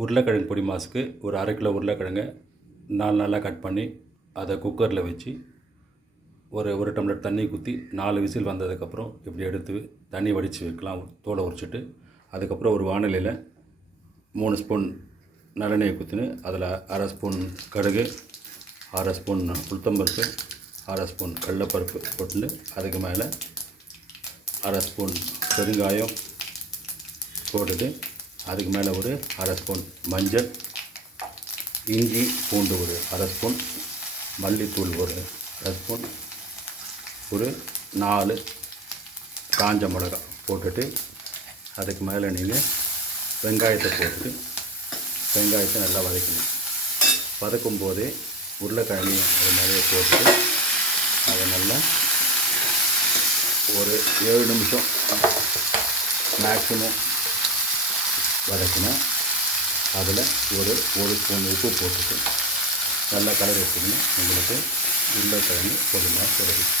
உருளைக்கிழங்கு பொடி மாஸுக்கு ஒரு 1/2 கிலோ உருளைக்கிழங்கை 4 நாளாக கட் பண்ணி அதை குக்கரில் வச்சு ஒரு டம்ளர் தண்ணி ஊற்றி 4 விசில் வந்ததுக்கப்புறம் இப்படி எடுத்து தண்ணி வடித்து வைக்கலாம், தோலை உரிச்சிட்டு. அதுக்கப்புறம் ஒரு வானிலையில் 3 ஸ்பூன் நல்லெண்ணெயை ஊற்றின்னு அதில் 1/2 ஸ்பூன் கடுகு, 1/2 ஸ்பூன் உளுத்தம்பருப்பு, 1/2 ஸ்பூன் கடலைப்பருப்பு போட்டுன்னு அதுக்கு மேலே 1/2 ஸ்பூன் பெருங்காயம் போட்டுட்டு அதுக்கு மேலே ஒரு 1/2 ஸ்பூன் மஞ்சள், இஞ்சி பூண்டு ஒரு 1/2 ஸ்பூன், மல்லித்தூள் ஒரு 1/2 ஸ்பூன், ஒரு 4 காஞ்ச மிளகா போட்டுட்டு அதுக்கு மேலே நீங்கள் வெங்காயத்தை போட்டுட்டு வெங்காயத்தை நல்லா வதக்கணும். வதக்கும் போதே உருளைக்கிழங்கு அது மேலே போட்டுட்டு அதை நல்லா ஒரு 7 நிமிஷம் மேக்ஸிமம் வதக்கினா அதில் ஒரு ஸ்பூன் உப்பு போட்டுட்டு நல்லா கலர் வச்சிங்கன்னா உங்களுக்கு உருளைக்கிழங்கு பொறுமையாக கிடைக்கும்.